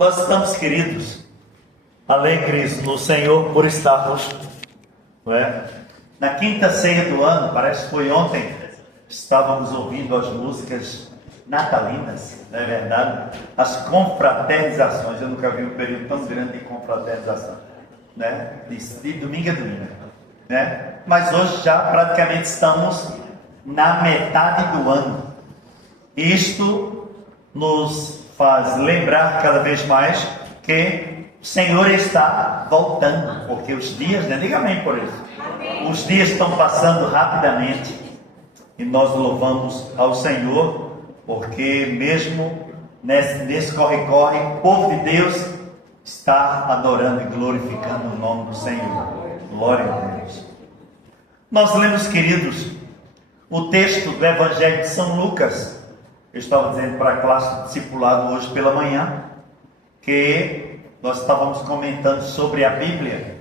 Nós estamos, queridos, alegres no Senhor por estarmos, não é? Na quinta ceia do ano, parece que foi ontem, estávamos ouvindo as músicas natalinas, não é verdade? As confraternizações. Eu nunca vi um período tão grande de confraternização, né? De domingo a domingo, né? Mas hoje já praticamente estamos na metade do ano. Isto nos faz lembrar cada vez mais que o Senhor está voltando, porque os dias, né? Diga amém por isso. Os dias estão passando rapidamente e nós louvamos ao Senhor, porque mesmo nesse corre-corre, o povo de Deus está adorando e glorificando o nome do Senhor. Glória a Deus. Nós lemos, queridos, o texto do Evangelho de São Lucas. Eu estava dizendo para a classe do discipulado hoje pela manhã que nós estávamos comentando sobre a Bíblia.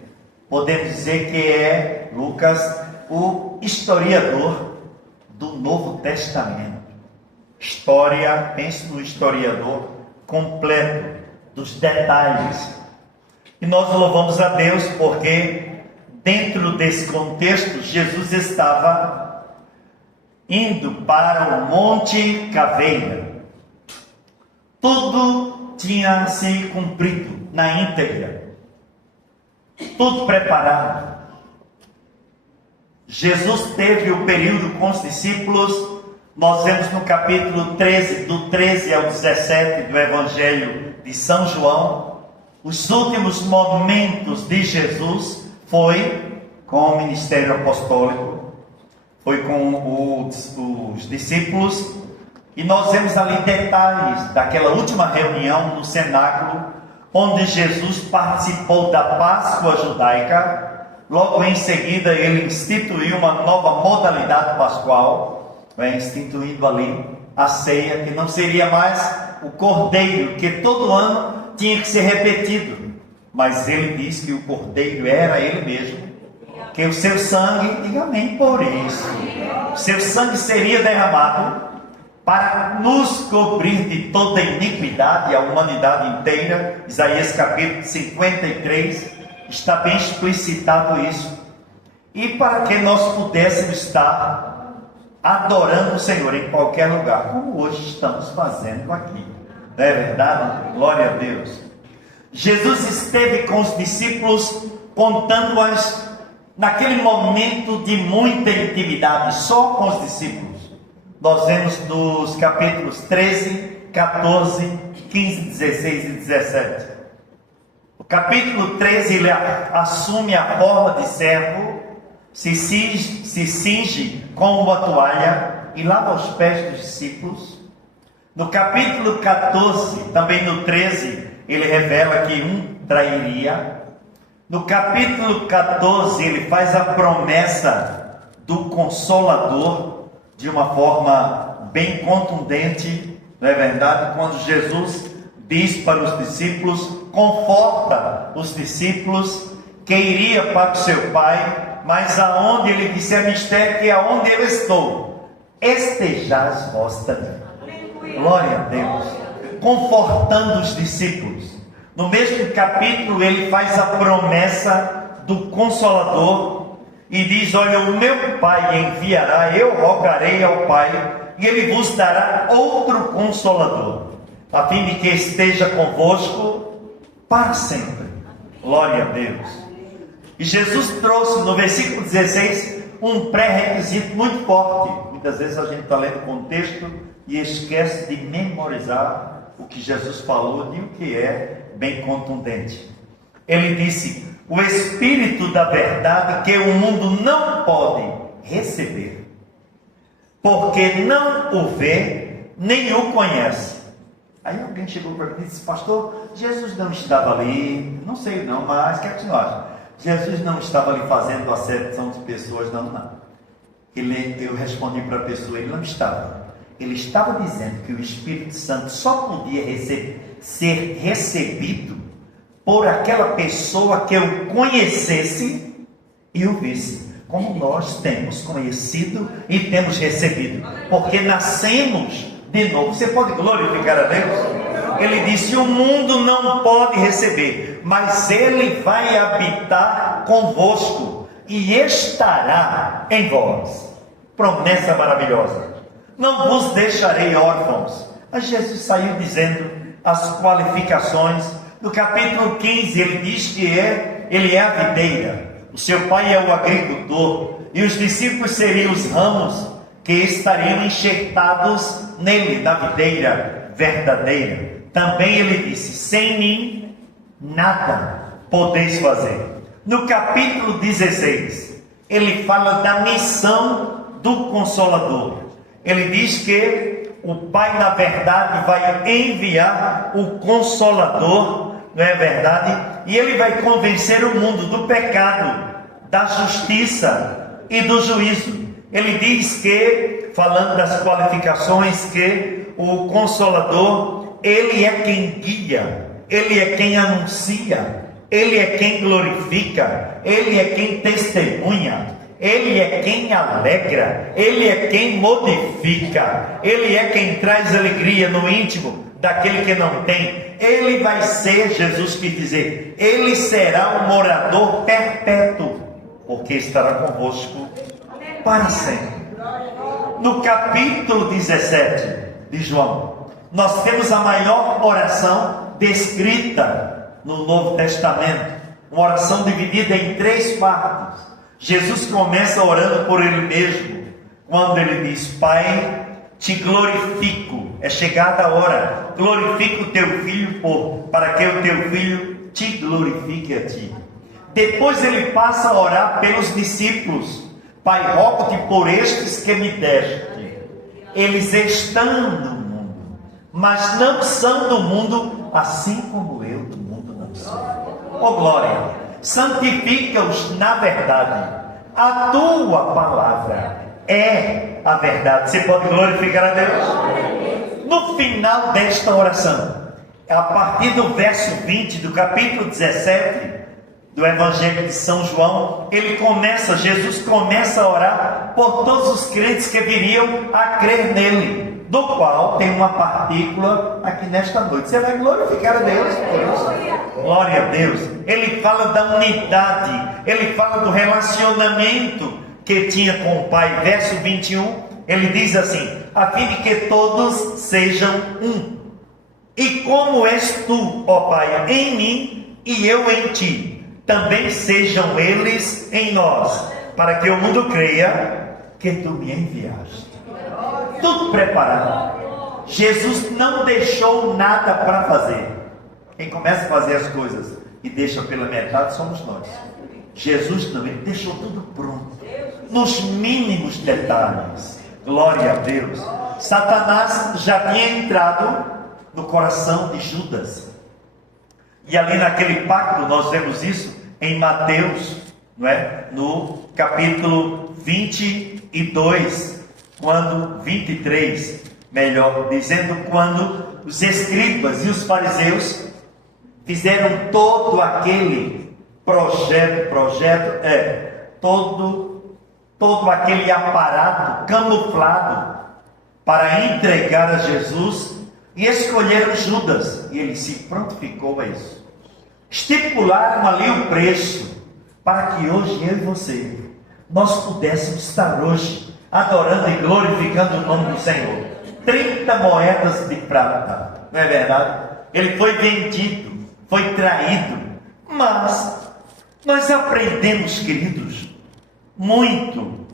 Podemos dizer que é Lucas o historiador do Novo Testamento. História, pense no historiador completo dos detalhes. E nós louvamos a Deus porque dentro desse contexto Jesus estava indo para o Monte Caveira. Tudo tinha se cumprido na íntegra, tudo preparado. Jesus teve o período com os discípulos. Nós vemos no capítulo 13, do 13 ao 17 do Evangelho de São João, os últimos momentos de Jesus foi com o ministério apostólico, foi com os discípulos, e nós vemos ali detalhes daquela última reunião no cenáculo, onde Jesus participou da Páscoa judaica. Logo em seguida ele instituiu uma nova modalidade pascual, instituindo ali a ceia, que não seria mais o cordeiro, que todo ano tinha que ser repetido, mas ele disse que o cordeiro era ele mesmo, que o seu sangue, diga amém por isso, o seu sangue seria derramado para nos cobrir de toda iniquidade, a humanidade inteira. Isaías capítulo 53 está bem explicitado isso, e para que nós pudéssemos estar adorando o Senhor em qualquer lugar, como hoje estamos fazendo aqui, não é verdade? Glória a Deus. Jesus esteve com os discípulos, contando-as naquele momento de muita intimidade, só com os discípulos. Nós vemos dos capítulos 13, 14, 15, 16 e 17. O capítulo 13, ele assume a forma de servo, se cinge com uma toalha e lava os pés dos discípulos. No capítulo 14, também no 13, ele revela que um trairia. No capítulo 14, ele faz a promessa do Consolador de uma forma bem contundente, não é verdade? Quando Jesus diz para os discípulos, conforta os discípulos, que iria para o seu Pai, mas aonde ele disse a mistério, que aonde eu estou, estejais vós também. Glória a Deus. Confortando os discípulos. No mesmo capítulo ele faz a promessa do Consolador e diz: olha, o meu Pai enviará, eu rogarei ao Pai, e ele vos dará outro Consolador, a fim de que esteja convosco para sempre. Glória a Deus. E Jesus trouxe no versículo 16 um pré-requisito muito forte. Muitas vezes a gente está lendo o contexto e esquece de memorizar o que Jesus falou e o que é bem contundente. Ele disse: o Espírito da verdade, que o mundo não pode receber, porque não o vê, nem o conhece. Aí alguém chegou para mim e disse: pastor, Jesus não estava ali, não sei não, mas o que é que o senhor acha? Jesus não estava ali fazendo acepção de pessoas, não. Eu respondi para a pessoa: ele não estava. Ele estava dizendo que o Espírito Santo só podia ser recebido por aquela pessoa que eu conhecesse e o visse, como nós temos conhecido e temos recebido, porque nascemos de novo. Você pode glorificar a Deus? Ele disse: o mundo não pode receber, mas ele vai habitar convosco e estará em vós. Promessa maravilhosa: não vos deixarei órfãos. Mas Jesus saiu dizendo as qualificações. No capítulo 15 ele diz que ele é a videira, o seu pai é o agricultor, e os discípulos seriam os ramos que estariam enxertados nele, na videira verdadeira. Também ele disse: sem mim nada podeis fazer. No capítulo 16 ele fala da missão do Consolador. Ele diz que o Pai, na verdade, vai enviar o Consolador, não é verdade? E ele vai convencer o mundo do pecado, da justiça e do juízo. Ele diz que, falando das qualificações, que o Consolador, ele é quem guia, ele é quem anuncia, ele é quem glorifica, ele é quem testemunha, ele é quem alegra, ele é quem modifica, ele é quem traz alegria no íntimo daquele que não tem. Ele vai ser, Jesus quis dizer, ele será um morador perpétuo, porque estará convosco para sempre. No capítulo 17 de João, nós temos a maior oração descrita no Novo Testamento, uma oração dividida em 3 partes. Jesus começa orando por ele mesmo, quando ele diz: Pai, te glorifico, é chegada a hora, glorifica o teu filho, para que o teu filho te glorifique a ti. Depois ele passa a orar pelos discípulos: Pai, rogo-te por estes que me deste, eles estão no mundo, mas não são do mundo, assim como eu do mundo não sou. Oh glória! Santifica-os na verdade, a tua palavra é a verdade. Você pode glorificar a Deus? No final desta oração, a partir do verso 20 do capítulo 17 do Evangelho de São João, Jesus começa a orar por todos os crentes que viriam a crer nele, do qual tem uma partícula aqui nesta noite. Você vai glorificar a Deus por isso? Glória a Deus. Ele fala da unidade, ele fala do relacionamento que tinha com o Pai. Verso 21, ele diz assim: a fim de que todos sejam um, e como és tu, ó Pai, em mim e eu em ti, também sejam eles em nós, para que o mundo creia que tu me enviaste. Tudo preparado. Jesus não deixou nada para fazer. Quem começa a fazer as coisas e deixa pela metade somos nós. Jesus não, ele deixou tudo pronto, nos mínimos detalhes. Glória a Deus. Satanás já tinha entrado no coração de Judas, e ali naquele pacto nós vemos isso em Mateus, não é? No capítulo 22, 23, melhor dizendo, quando os escribas e os fariseus fizeram todo aquele todo aquele aparato camuflado para entregar a Jesus, e escolheram Judas, e ele se prontificou a isso. Estipularam ali o preço, para que hoje eu e você, nós pudéssemos estar hoje adorando e glorificando o nome do Senhor. 30 moedas de prata, não é verdade? Ele foi vendido, foi traído, mas nós aprendemos, queridos, muito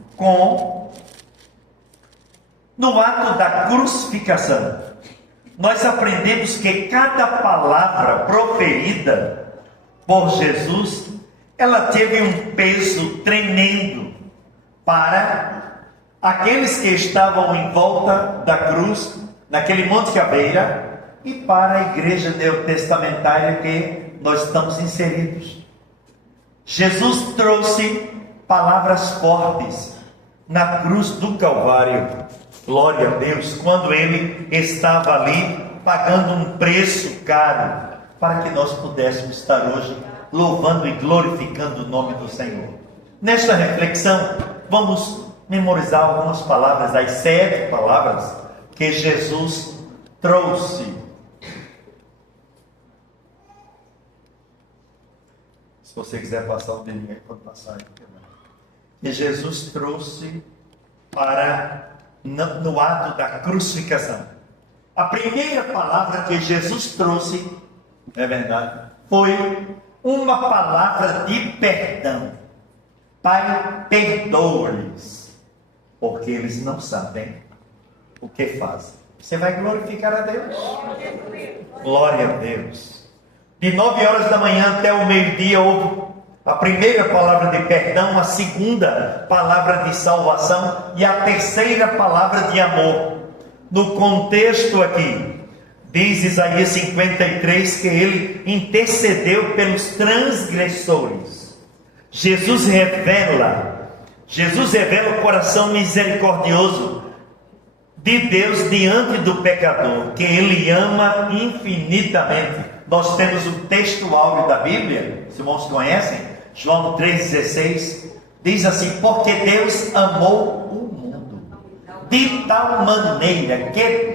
no ato da crucificação. Nós aprendemos que cada palavra proferida por Jesus, ela teve um peso tremendo para aqueles que estavam em volta da cruz, naquele Monte Caveira, e para a igreja neotestamentária que nós estamos inseridos. Jesus trouxe palavras fortes na cruz do Calvário. Glória a Deus, quando ele estava ali pagando um preço caro para que nós pudéssemos estar hoje louvando e glorificando o nome do Senhor. Nesta reflexão, vamos memorizar algumas palavras, as 7 palavras que Jesus trouxe Se você quiser passar o dedinho aí, pode passar aí. Que Jesus trouxe no ato da crucificação. A primeira palavra que Jesus trouxe, é verdade, foi uma palavra de perdão. Pai, perdoa-lhes, porque eles não sabem o que fazem. Você vai glorificar a Deus? Glória a Deus. De 9 horas da manhã até o meio-dia houve a primeira palavra de perdão, a segunda palavra de salvação e a terceira palavra de amor. No contexto aqui, diz Isaías 53 que ele intercedeu pelos transgressores. Jesus revela o coração misericordioso de Deus diante do pecador, que ele ama infinitamente. Nós temos um texto áureo da Bíblia, os irmãos conhecem, João 3,16, diz assim: porque Deus amou o mundo de tal maneira que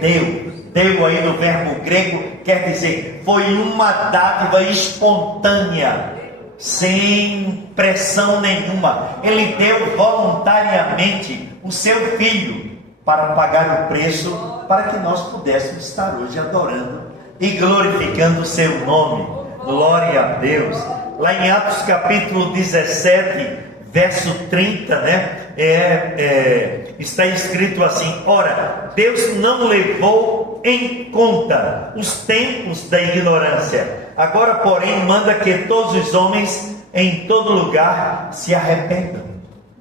deu aí no verbo grego, quer dizer, foi uma dádiva espontânea, sem pressão nenhuma. Ele deu voluntariamente o seu Filho para pagar o preço, para que nós pudéssemos estar hoje adorando e glorificando o seu nome. Glória a Deus. Lá em Atos capítulo 17, verso 30, está escrito assim: ora, Deus não levou em conta os tempos da ignorância. Agora, porém, manda que todos os homens em todo lugar se arrependam.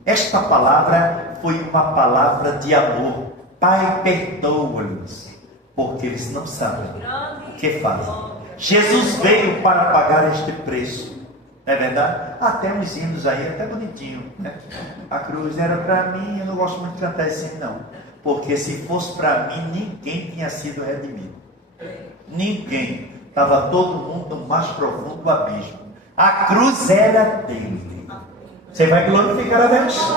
Esta palavra foi uma palavra de amor. Pai, perdoa-lhes, porque eles não sabem o que fazem. Jesus veio para pagar este preço. É verdade? Até uns hinos aí, até bonitinho, né? A cruz era para mim. Eu não gosto muito de cantar esse hino, não. Porque se fosse para mim, ninguém tinha sido redimido. Ninguém. Estava todo mundo no mais profundo do abismo. A cruz era dele. Você vai glorificar a Deus?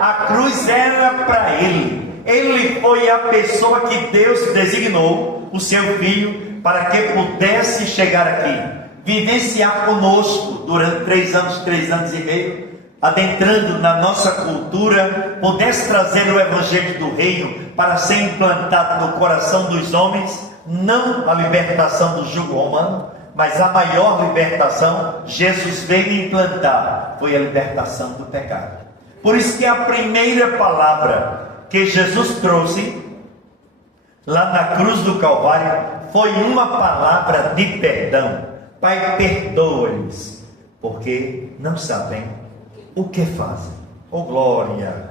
A cruz era para ele. Ele foi a pessoa que Deus designou, o seu Filho, para que pudesse chegar aqui, vivenciar conosco durante 3 anos e meio, adentrando na nossa cultura, pudesse trazer o Evangelho do Reino para ser implantado no coração dos homens, não a libertação do jugo romano, mas a maior libertação Jesus veio implantar, foi a libertação do pecado. Por isso que a primeira palavra que Jesus trouxe lá na cruz do Calvário foi uma palavra de perdão. Pai, perdoa-lhes, porque não sabem o que fazem. Oh glória!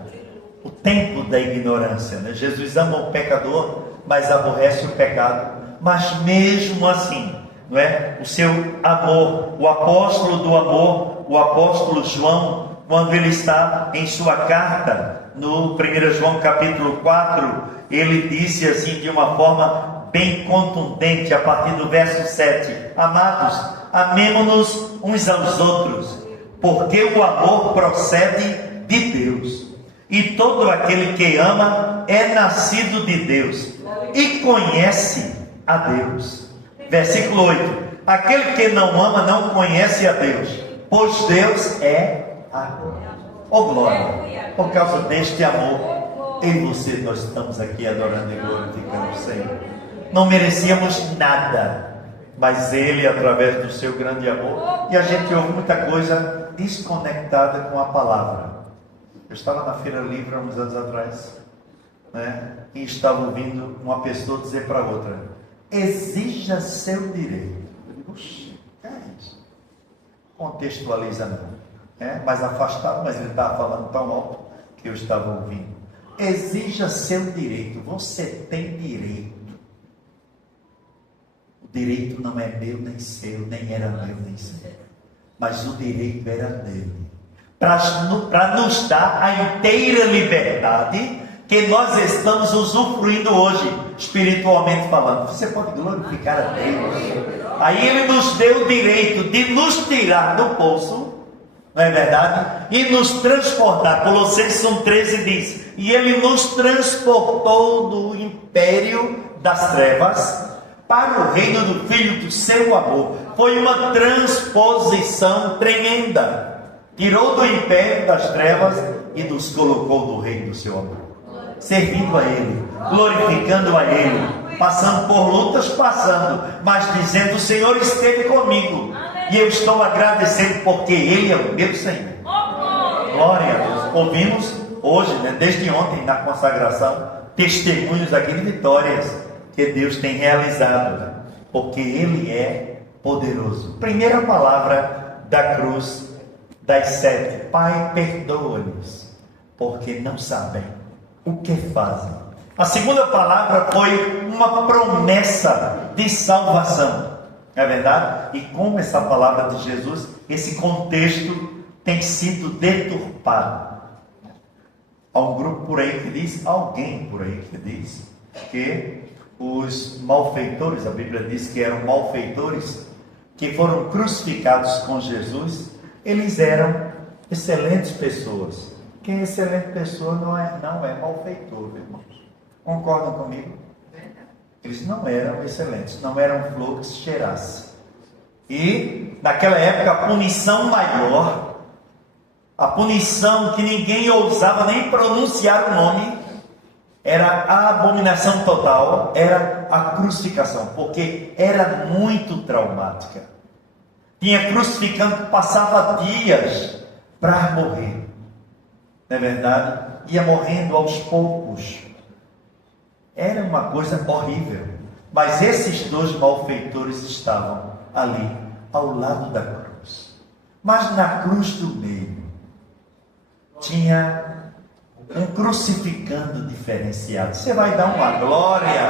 O tempo da ignorância, né? Jesus ama o pecador, mas aborrece o pecado. Mas mesmo assim, não é? O seu amor, o apóstolo do amor, o apóstolo João, quando ele está em sua carta, no 1 João capítulo 4, ele disse assim de uma forma bem contundente, a partir do verso 7: amados, amemo-nos uns aos outros, porque o amor procede de Deus, e todo aquele que ama é nascido de Deus e conhece a Deus. Versículo 8: aquele que não ama não conhece a Deus, pois Deus é amor. Oh glória! Por causa deste amor, eu e você, nós estamos aqui adorando e glorificando o Senhor. Não merecíamos nada, mas Ele, através do seu grande amor, e a gente ouve muita coisa desconectada com a palavra. Eu estava na Feira Livre há uns anos atrás, né? E estava ouvindo uma pessoa dizer para outra: exija seu direito. Eu digo: oxi, que é isso? Contextualiza não. Mais afastado, mas ele estava falando tão alto que eu estava ouvindo. Exija seu direito. Você tem direito. O direito não é meu nem seu, nem era meu nem seu, mas o direito era dele, para nos dar a inteira liberdade que nós estamos usufruindo hoje, espiritualmente falando. Você pode glorificar a Deus. Aí ele nos deu o direito de nos tirar do poço, não é verdade? E nos transportar. Colossenses 1,13 diz: e ele nos transportou do império das trevas para o reino do Filho do seu amor. Foi uma transposição tremenda. Tirou do império das trevas e nos colocou no reino do seu amor. Servindo a Ele, glorificando a Ele, passando por lutas, mas dizendo: o Senhor esteve comigo, e eu estou agradecendo porque Ele é o meu Senhor. Glória a Deus. Ouvimos hoje, desde ontem na consagração, testemunhos aqui de vitórias que Deus tem realizado, porque Ele é poderoso. Primeira palavra da cruz das 7: Pai, perdoa-lhes, porque não sabem o que fazem. A segunda palavra foi uma promessa de salvação, não é verdade? E como essa palavra de Jesus, esse contexto tem sido deturpado. Há um grupo por aí que diz, alguém por aí que diz, que os malfeitores, a Bíblia diz que eram malfeitores, que foram crucificados com Jesus, eles eram excelentes pessoas. Quem é excelente pessoa não é malfeitor, irmãos. Concordam comigo? Eles não eram excelentes, não eram flor que se cheirasse. E naquela época a punição maior, a punição que ninguém ousava nem pronunciar o nome, era a abominação total, era a crucificação, porque era muito traumática. Tinha crucificante que passava dias para morrer, não é verdade? Ia morrendo aos poucos. Era uma coisa horrível. Mas esses dois malfeitores estavam ali, ao lado da cruz. Mas na cruz do meio tinha um crucificando diferenciado. Você vai dar uma glória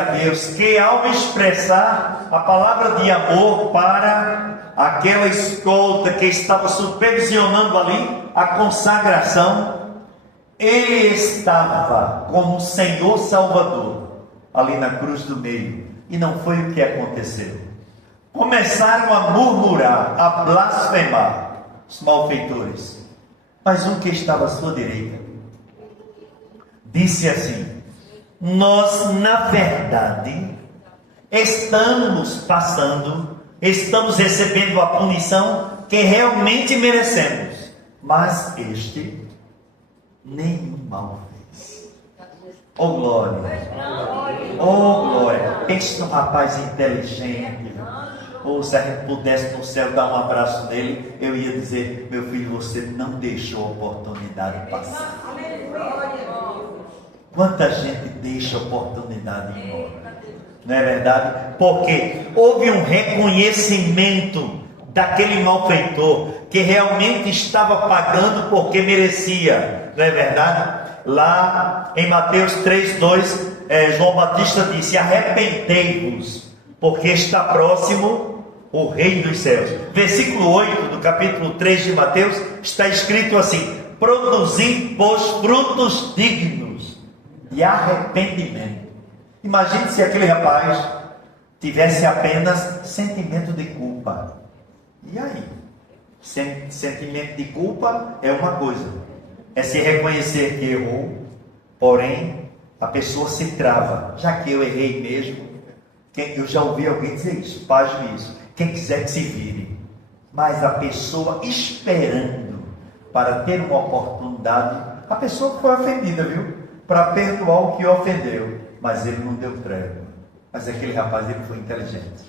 a Deus, que ao expressar a palavra de amor para aquela escolta que estava supervisionando ali a consagração, ele estava como Senhor Salvador ali na cruz do meio. E não foi o que aconteceu. Começaram a murmurar, a blasfemar os malfeitores. Mas um que estava à sua direita disse assim: nós, na verdade, estamos recebendo a punição que realmente merecemos. Mas este nenhum mal fez. Oh glória! Oh glória! Pense num rapaz inteligente. Ou se a gente pudesse no céu dar um abraço nele, eu ia dizer: meu filho, você não deixou a oportunidade passar. Quanta gente deixa a oportunidade embora, não é verdade? Porque houve um reconhecimento daquele malfeitor que realmente estava pagando porque merecia, não é verdade? Lá em Mateus 3:2, João Batista disse: arrependei-vos, porque está próximo o reino dos céus. Versículo 8 do capítulo 3 de Mateus está escrito assim: produzi, pois, frutos dignos de arrependimento. Imagine se aquele rapaz tivesse apenas sentimento de culpa. E aí? Sentimento de culpa é uma coisa, é se reconhecer que errou, porém a pessoa se trava. Já que eu errei mesmo, eu já ouvi alguém dizer isso, pague isso, quem quiser que se vire. Mas a pessoa esperando para ter uma oportunidade, a pessoa foi ofendida, viu? Para perdoar o que ofendeu, mas ele não deu trégua. Mas aquele rapaz, ele foi inteligente.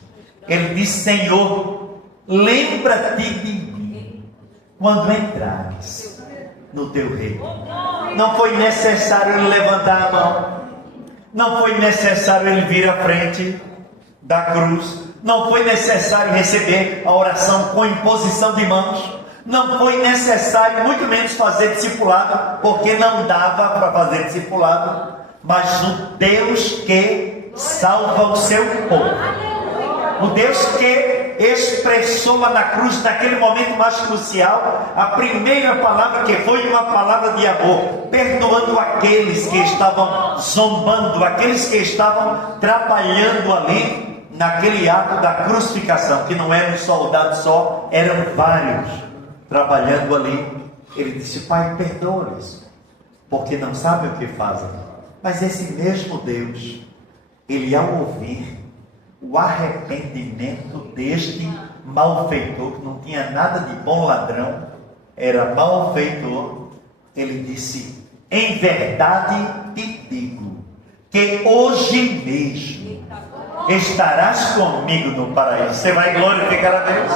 Ele disse: Senhor, lembra-te de mim quando entrares no teu reino. Não foi necessário ele levantar a mão, não foi necessário ele vir à frente da cruz, não foi necessário receber a oração com imposição de mãos, não foi necessário muito menos fazer discipulado, porque não dava para fazer discipulado. Mas o Deus que salva o seu povo, o Deus que expressou lá na cruz, naquele momento mais crucial, a primeira palavra que foi uma palavra de amor, perdoando aqueles que estavam zombando, aqueles que estavam trabalhando ali naquele ato da crucificação, que não era um soldado só, eram vários trabalhando ali. Ele disse: Pai, perdoa-lhes, porque não sabem o que fazem. Mas esse mesmo Deus, ele ao ouvir o arrependimento deste malfeitor, que não tinha nada de bom ladrão, era malfeitor, ele disse: em verdade te digo, que hoje mesmo estarás comigo no paraíso. Você vai glorificar a Deus?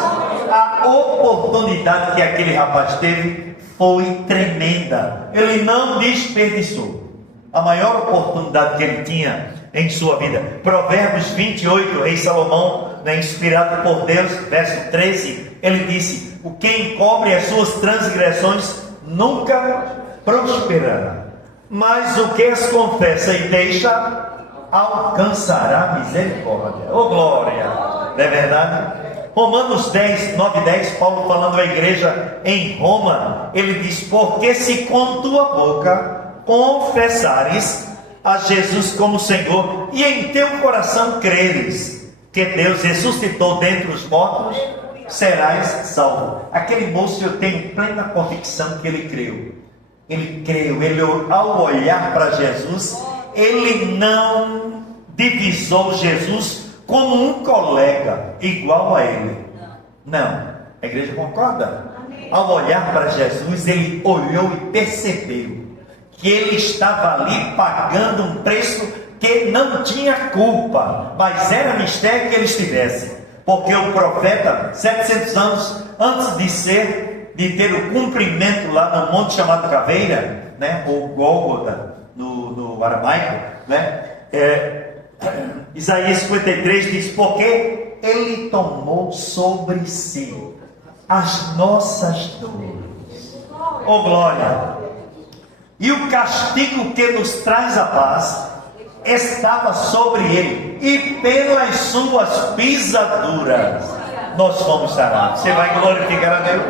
A oportunidade que aquele rapaz teve foi tremenda. Ele não desperdiçou a maior oportunidade que ele tinha em sua vida. Provérbios 28, rei Salomão, inspirado por Deus, verso 13, ele disse: o que encobre as suas transgressões nunca prosperará, mas o que as confessa e deixa alcançará misericórdia. Oh glória! Não é verdade? Romanos 10, 9 e 10, Paulo falando à igreja em Roma, ele diz: porque se com tua boca confessares a Jesus como Senhor, e em teu coração creres que Deus ressuscitou dentre os mortos, serás salvo. Aquele moço, eu tenho plena convicção que ele creu. Ele creu, ele ao olhar para Jesus, ele não divisou Jesus como um colega igual a ele. Não. A igreja concorda? Ao olhar para Jesus, ele olhou e percebeu que ele estava ali pagando um preço que não tinha culpa, mas era mistério que ele estivesse, porque o profeta, 700 anos antes de ter o cumprimento lá no monte chamado Caveira, ou Gólgota no aramaico, Isaías 53 diz: porque ele tomou sobre si as nossas dores. Oh glória! E o castigo que nos traz a paz estava sobre ele, e pelas suas pisaduras nós fomos sarados. Você vai glorificar a Deus?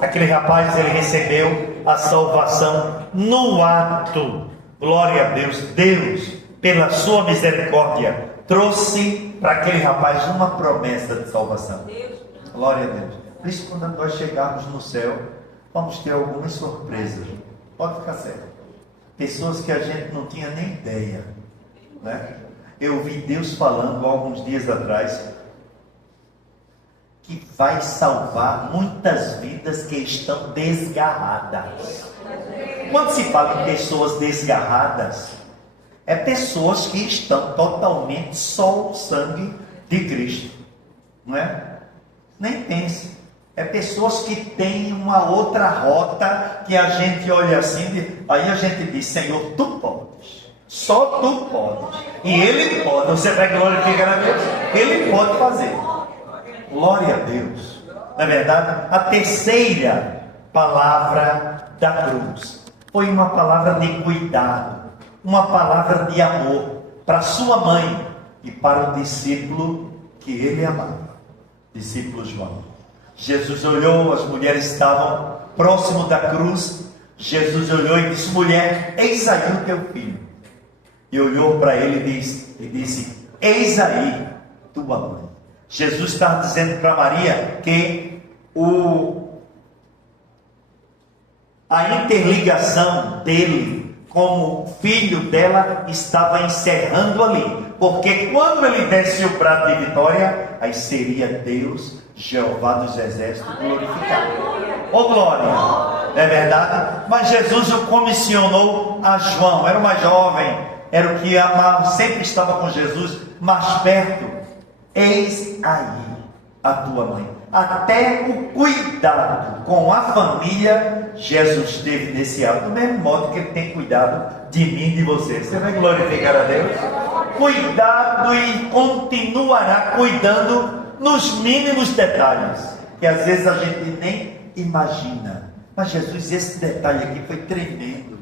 Aquele rapaz, ele recebeu a salvação no ato. Glória a Deus. Deus, pela sua misericórdia, trouxe para aquele rapaz uma promessa de salvação. Glória a Deus. Por isso, quando nós chegarmos no céu, vamos ter algumas surpresas. Pode ficar certo. Pessoas que a gente não tinha nem ideia, Eu ouvi Deus falando há alguns dias atrás que vai salvar muitas vidas que estão desgarradas. Quando se fala em pessoas desgarradas, é pessoas que estão totalmente só o sangue de Cristo, não é? Nem pense. É pessoas que têm uma outra rota, que a gente olha assim, aí a gente diz: Senhor, tu podes, só tu podes, e Ele pode. Você vai glorificar a Deus? Ele pode fazer. Glória a Deus. Na verdade, a terceira palavra da cruz foi uma palavra de cuidado, uma palavra de amor para sua mãe e para o discípulo que ele amava, discípulo João. Jesus olhou, as mulheres estavam próximo da cruz. Jesus olhou e disse: mulher, eis aí o teu filho. E olhou para ele e disse: eis aí tua mãe. Jesus estava dizendo para Maria que a interligação dele como filho dela estava encerrando ali, porque quando ele desse o prato de vitória, aí seria Deus, Jeová dos exércitos, glorificado. Oh glória! Não é verdade? Mas Jesus o comissionou a João. Era uma jovem, era o que amava, sempre estava com Jesus, mais perto. Eis aí a tua mãe. Até o cuidado com a família Jesus teve nesse ato, do mesmo modo que ele tem cuidado de mim e de você. Você vai glorificar a Deus? Cuidado, e continuará cuidando nos mínimos detalhes, que às vezes a gente nem imagina. Mas Jesus, esse detalhe aqui foi tremendo,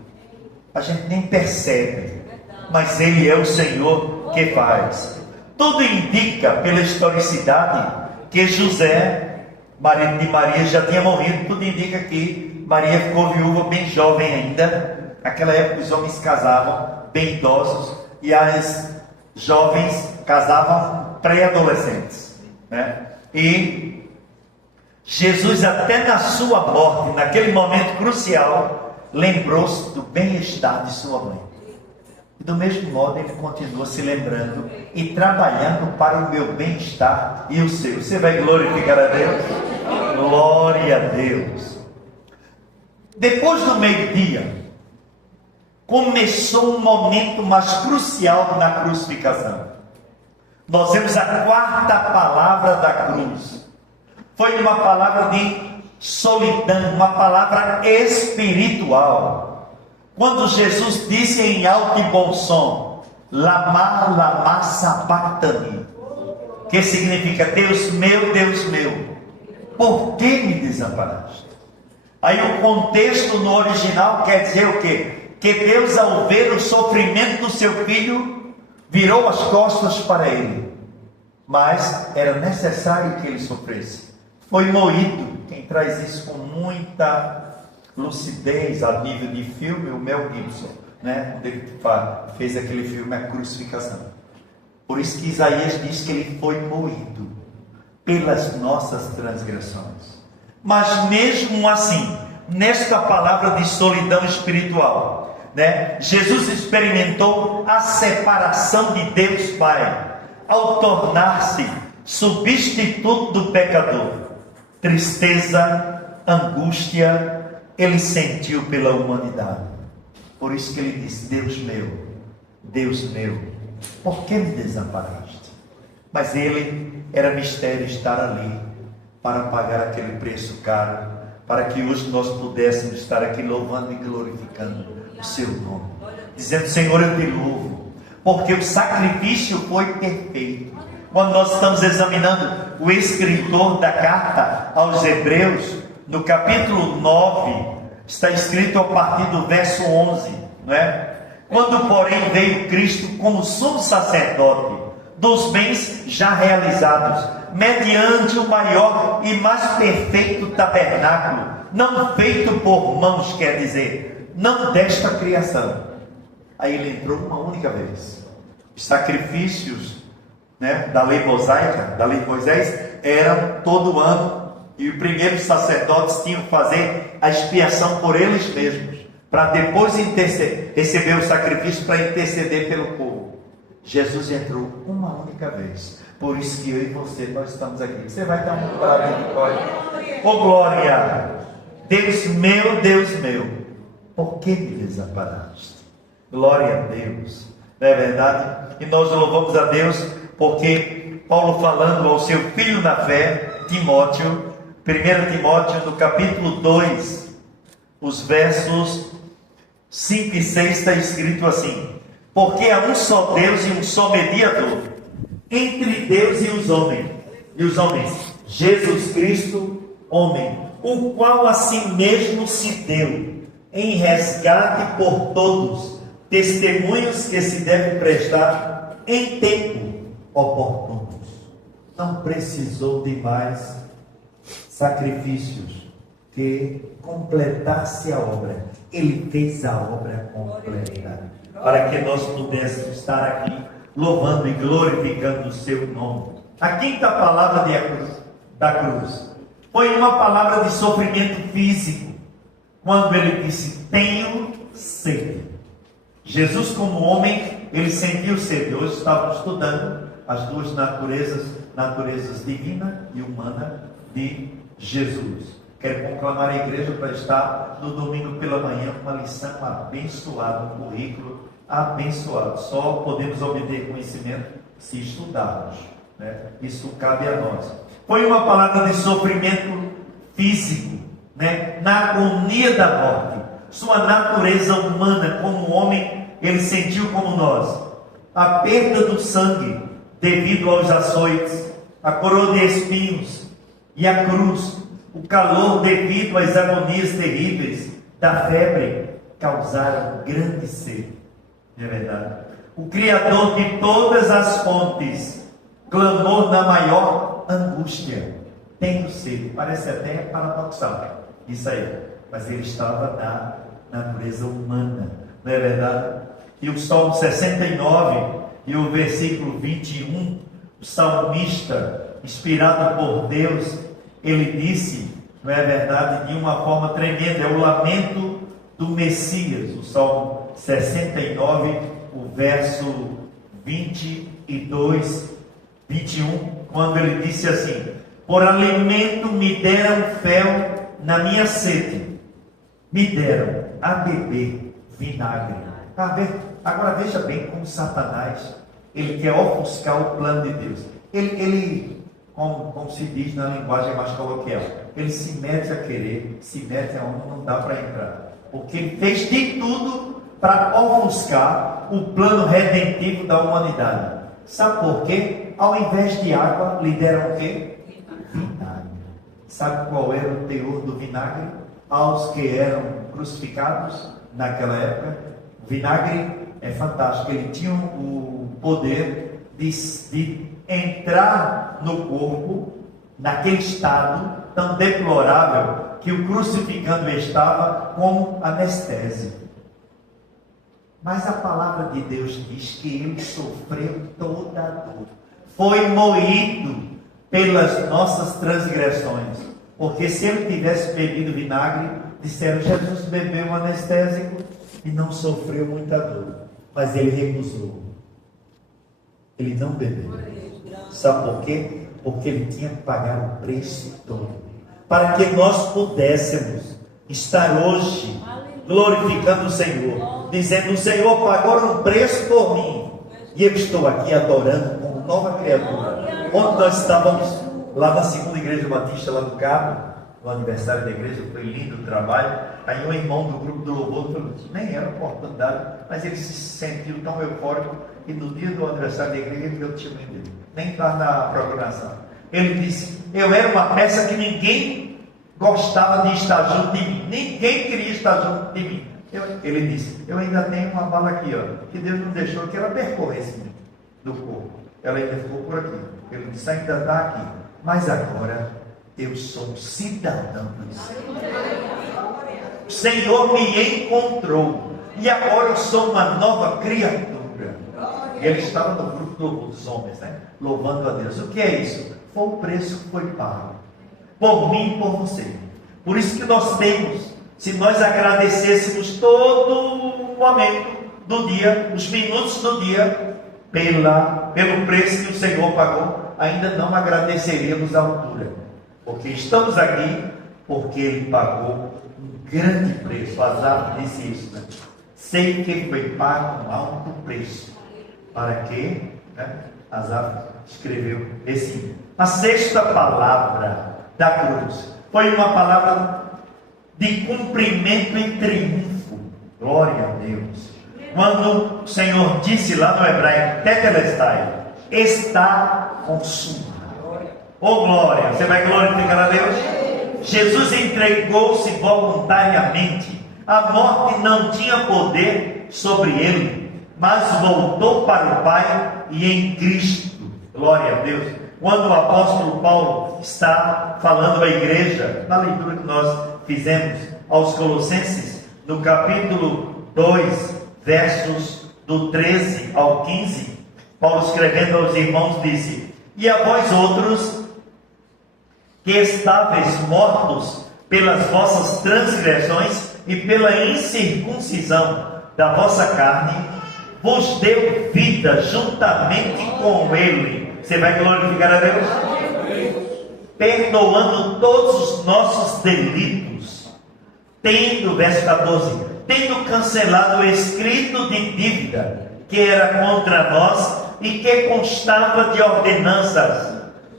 a gente nem percebe, mas Ele é o Senhor que faz. Tudo indica, pela historicidade, que José, marido de Maria, já tinha morrido. Tudo indica que Maria ficou viúva bem jovem ainda. Naquela época os homens casavam bem idosos e as jovens casavam pré-adolescentes, E Jesus, até na sua morte, naquele momento crucial, lembrou-se do bem-estar de sua mãe. Do mesmo modo, ele continua se lembrando e trabalhando para o meu bem-estar e o seu. Você vai glorificar a Deus? Glória a Deus. Depois do meio-dia, começou um momento mais crucial na crucificação. Nós vemos a quarta palavra da cruz. Foi uma palavra de solidão, uma palavra espiritual. Quando Jesus disse em alto e bom som, Lama, lama sabachthani, que significa, Deus meu, por que me desamparaste? Aí o contexto no original quer dizer o quê? Que Deus, ao ver o sofrimento do seu filho, virou as costas para ele. Mas era necessário que ele sofresse. Foi moído. Quem traz isso com muita lucidez a nível de filme, o Mel Gibson, né? Onde ele fez aquele filme A Crucificação. Por isso que Isaías diz que ele foi moído pelas nossas transgressões. Mas mesmo assim, nesta palavra de solidão espiritual, né? Jesus experimentou a separação de Deus Pai, ao tornar-se substituto do pecador. Tristeza, angústia, ele sentiu pela humanidade. Por isso que ele disse, Deus meu, por que me desamparaste? Mas ele era mistério estar ali, para pagar aquele preço caro, para que hoje nós pudéssemos estar aqui louvando e glorificando o seu nome, dizendo, Senhor, eu te louvo, porque o sacrifício foi perfeito. Quando nós estamos examinando o escritor da carta aos Hebreus, no capítulo 9, está escrito a partir do verso 11, não é? Quando, porém, veio Cristo como sumo sacerdote dos bens já realizados, mediante o maior e mais perfeito tabernáculo, não feito por mãos, quer dizer, não desta criação. Aí ele entrou uma única vez. Os sacrifícios, né, da lei mosaica, da lei de Moisés, eram todo ano, e os primeiros sacerdotes tinham que fazer a expiação por eles mesmos, para depois receber o sacrifício para interceder pelo povo. Jesus entrou uma única vez. Por isso que eu e você, nós estamos aqui. Você vai dar um parabéns de glória. Oh glória! Deus meu, por que me desamparaste? Glória a Deus. Não é verdade? E nós louvamos a Deus porque Paulo, falando ao seu filho na fé, Timóteo, 1 Timóteo, no capítulo 2, os versos 5 e 6, está escrito assim: porque há um só Deus e um só mediador entre Deus e os homens, Jesus Cristo, homem, o qual a si mesmo se deu em resgate por todos, testemunhos que se devem prestar em tempo oportuno. Não precisou de mais sacrifícios que completasse a obra. Ele fez a obra completa, para que nós pudéssemos estar aqui louvando e glorificando o seu nome. A quinta palavra da cruz foi uma palavra de sofrimento físico, quando ele disse, tenho sede. Jesus, como homem, ele sentiu sede. Hoje estávamos estudando as duas naturezas divina e humana de Jesus. Quero conclamar a igreja para estar no domingo pela manhã, uma lição abençoada, um currículo abençoado. Só podemos obter conhecimento se estudarmos, né? Isso cabe a nós. Foi uma palavra de sofrimento físico, né? Na agonia da morte. Sua natureza humana como homem, ele sentiu como nós. A perda do sangue devido aos açoites, a coroa de espinhos e a cruz, o calor devido às agonias terríveis da febre, causaram grande sede. É verdade. O Criador de todas as fontes clamou na maior angústia: tenho sede. Parece até paradoxal isso aí, mas ele estava na natureza humana, não é verdade? E o Salmo 69 e o versículo 21, o salmista, inspirado por Deus, ele disse, não é verdade, de uma forma tremenda, é o lamento do Messias. O Salmo 69, o verso 22, 21, quando ele disse assim: por alimento me deram fel na minha sede, me deram a beber vinagre. Agora veja bem como Satanás, ele quer ofuscar o plano de Deus. Ele como se diz na linguagem mais coloquial, ele se mete a querer, se mete aonde não dá para entrar. Porque ele fez de tudo para ofuscar o plano redentivo da humanidade. Sabe por quê? Ao invés de água, lhe deram o quê? Vinagre. Sabe qual era o teor do vinagre? Aos que eram crucificados naquela época, o vinagre é fantástico. Ele tinha o poder de entrar no corpo, naquele estado tão deplorável que o crucificando estava, como anestesia. Mas a palavra de Deus diz que ele sofreu toda a dor, foi moído pelas nossas transgressões. Porque se ele tivesse bebido vinagre, disseram: Jesus bebeu um anestésico e não sofreu muita dor. Mas ele recusou. Ele não bebeu. Sabe por quê? Porque ele tinha que pagar o preço todo, para que nós pudéssemos estar hoje glorificando o Senhor, dizendo: o Senhor pagou um preço por mim, e eu estou aqui adorando como nova criatura. Ontem nós estávamos lá na segunda igreja batista, lá no Cabo, no aniversário da igreja, foi lindo o trabalho. Aí um irmão do grupo do louvor falou: nem era oportunidade, mas ele se sentiu tão eufórico, e no dia do aniversário da igreja ele deu o testemunho dele, nem está na programação. Ele disse: eu era uma peça que ninguém gostava de estar junto de mim, ninguém queria estar junto de mim. Ele disse: eu ainda tenho uma bala aqui, ó, que Deus não deixou que ela percorresse do corpo, ela ainda ficou por aqui. Ele disse: ainda está aqui, mas agora eu sou um cidadão do Senhor. O Senhor me encontrou, e agora eu sou uma nova criatura. E ele estava no grupo dos homens, né? Louvando a Deus. O que é isso? Foi o preço que foi pago por mim e por você. Por isso que nós temos, se nós agradecêssemos todo momento do dia, os minutos do dia, pelo preço que o Senhor pagou, ainda não agradeceríamos à altura. Porque estamos aqui porque Ele pagou um grande preço. Asaf disse isso, né? Sei que foi pago um alto preço. Para que, né? Asaf escreveu esse hino. A sexta palavra da cruz foi uma palavra de cumprimento e triunfo. Glória a Deus. Quando o Senhor disse lá no hebraico, tetelestai, está consumado. Oh glória, você vai glorificar a Deus? Jesus entregou-se voluntariamente. A morte não tinha poder sobre ele, mas voltou para o Pai e em Cristo. Glória a Deus. Quando o apóstolo Paulo está falando à igreja, na leitura que nós fizemos aos Colossenses, no capítulo 2, versos do 13 ao 15, Paulo escrevendo aos irmãos disse: e a vós outros, que estáveis mortos pelas vossas transgressões e pela incircuncisão da vossa carne, vos deu vida juntamente com Ele. Você vai glorificar a Deus? Perdoando todos os nossos delitos, verso 14, tendo cancelado o escrito de dívida que era contra nós e que constava de ordenanças,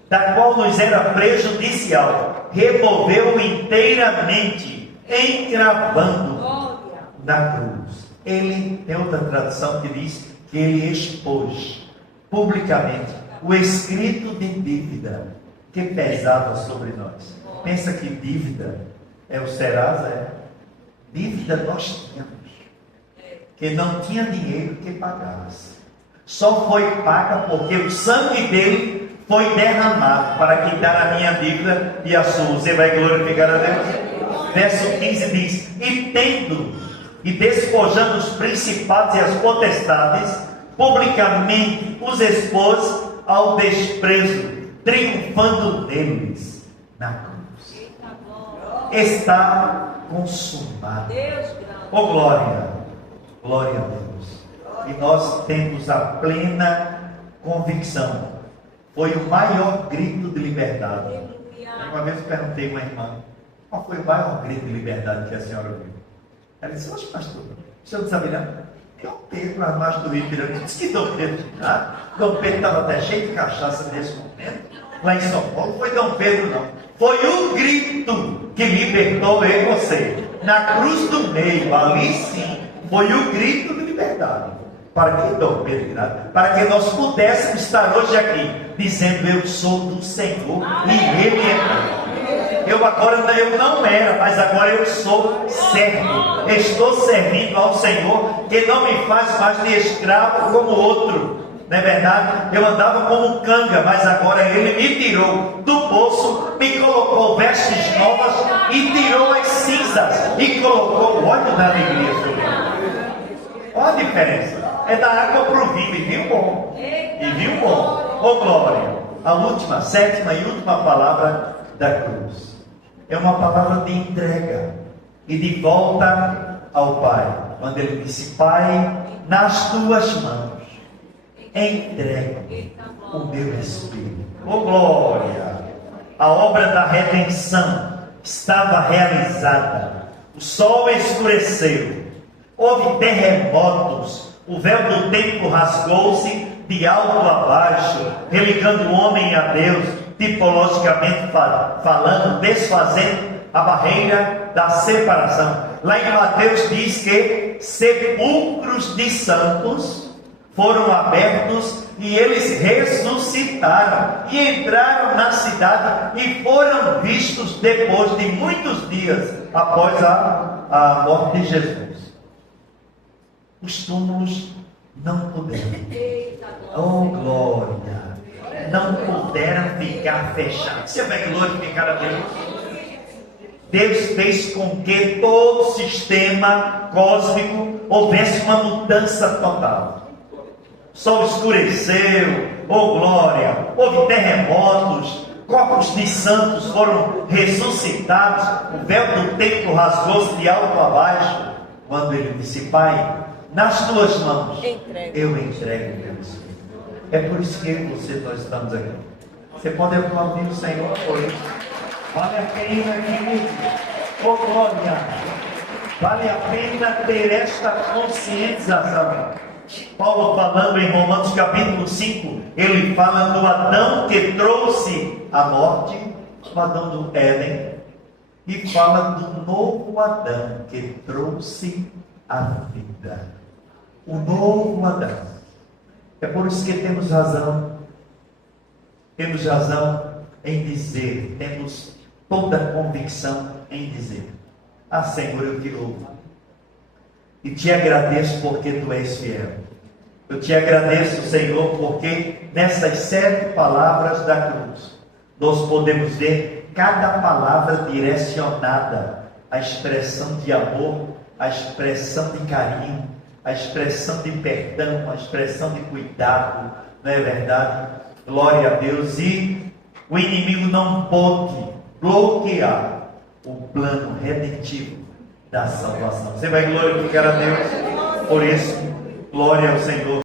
da qual nos era prejudicial, removeu inteiramente, encravando na cruz. Ele, tem outra tradução que diz que ele expôs publicamente o escrito de dívida que pesava sobre nós. Pensa que dívida é o Serasa, é? Dívida nós tínhamos, que não tinha dinheiro que pagasse. Só foi paga porque o sangue dele foi derramado para quitar a minha dívida e a sua. Você vai glorificar a Deus? Verso 15 diz: e tendo e despojando os principados e as potestades, publicamente os expôs ao desprezo, triunfando deles na cruz. Está consumado. Oh glória, glória a Deus. e nós temos a plena convicção. Foi o maior grito de liberdade. Uma vez eu perguntei a uma irmã, qual foi o maior grito de liberdade que a senhora ouviu? Ela disse, oxe, pastor, o senhor não sabe não? Dom Pedro, lá embaixo do Rio Pirâmide, disse que Dom Pedro, Dom Pedro estava até cheio de cachaça nesse momento, lá em São Paulo, foi Dom Pedro não. Foi o grito que libertou eu e você. Na cruz do meio, ali sim, foi o grito de liberdade. Para que Dom Pedro, para que nós pudéssemos estar hoje aqui, dizendo, eu sou do Senhor e Ele é meu. Eu não era, mas agora eu sou servo. Estou servindo ao Senhor, que não me faz mais de escravo como outro. Não é verdade? Eu andava como um canga, mas agora Ele me tirou do poço, me colocou vestes novas e tirou as cinzas e colocou o óleo da alegria sobre mim. Olha a diferença. É da água para o vinho, e vinho bom. E vinho bom. Oh glória! A última, sétima e última palavra da cruz. É uma palavra de entrega e de volta ao Pai. Quando Ele disse, Pai, nas tuas mãos entrego o meu Espírito. Oh glória! A obra da redenção estava realizada. O sol escureceu. Houve terremotos. O véu do templo rasgou-se de alto a baixo, religando o homem a Deus, tipologicamente falando, desfazendo a barreira da separação. Lá em Mateus diz que sepulcros de santos foram abertos e eles ressuscitaram e entraram na cidade e foram vistos depois de muitos dias após a morte de Jesus. Os túmulos não puderam. Oh glória! Não puderam ficar fechados. Você vai glorificar a Deus? Deus fez com que todo o sistema cósmico houvesse uma mudança total. O sol escureceu, oh glória! Houve terremotos, corpos de santos foram ressuscitados, o véu do templo rasgou-se de alto a baixo, quando ele disse, Pai, nas tuas mãos eu entrego o meu Espírito. É por isso que eu e você, nós estamos aqui. Você pode aplaudir o Senhor por isso. Vale a pena, querido. Oh glória! Vale a pena ter esta conscientização. Paulo falando em Romanos capítulo 5, ele fala do Adão que trouxe a morte, o Adão do Éden, e fala do novo Adão que trouxe a vida. O novo Adão. É por isso que temos razão em dizer, temos toda a convicção em dizer, Senhor, eu te louvo e te agradeço porque tu és fiel. Eu te agradeço, Senhor, porque nessas 7 palavras da cruz nós podemos ver cada palavra direcionada à expressão de amor, à expressão de carinho, a expressão de perdão, a expressão de cuidado, não é verdade? Glória a Deus. E o inimigo não pode bloquear o plano redentivo da salvação. Você vai glorificar a Deus por isso. Glória ao Senhor.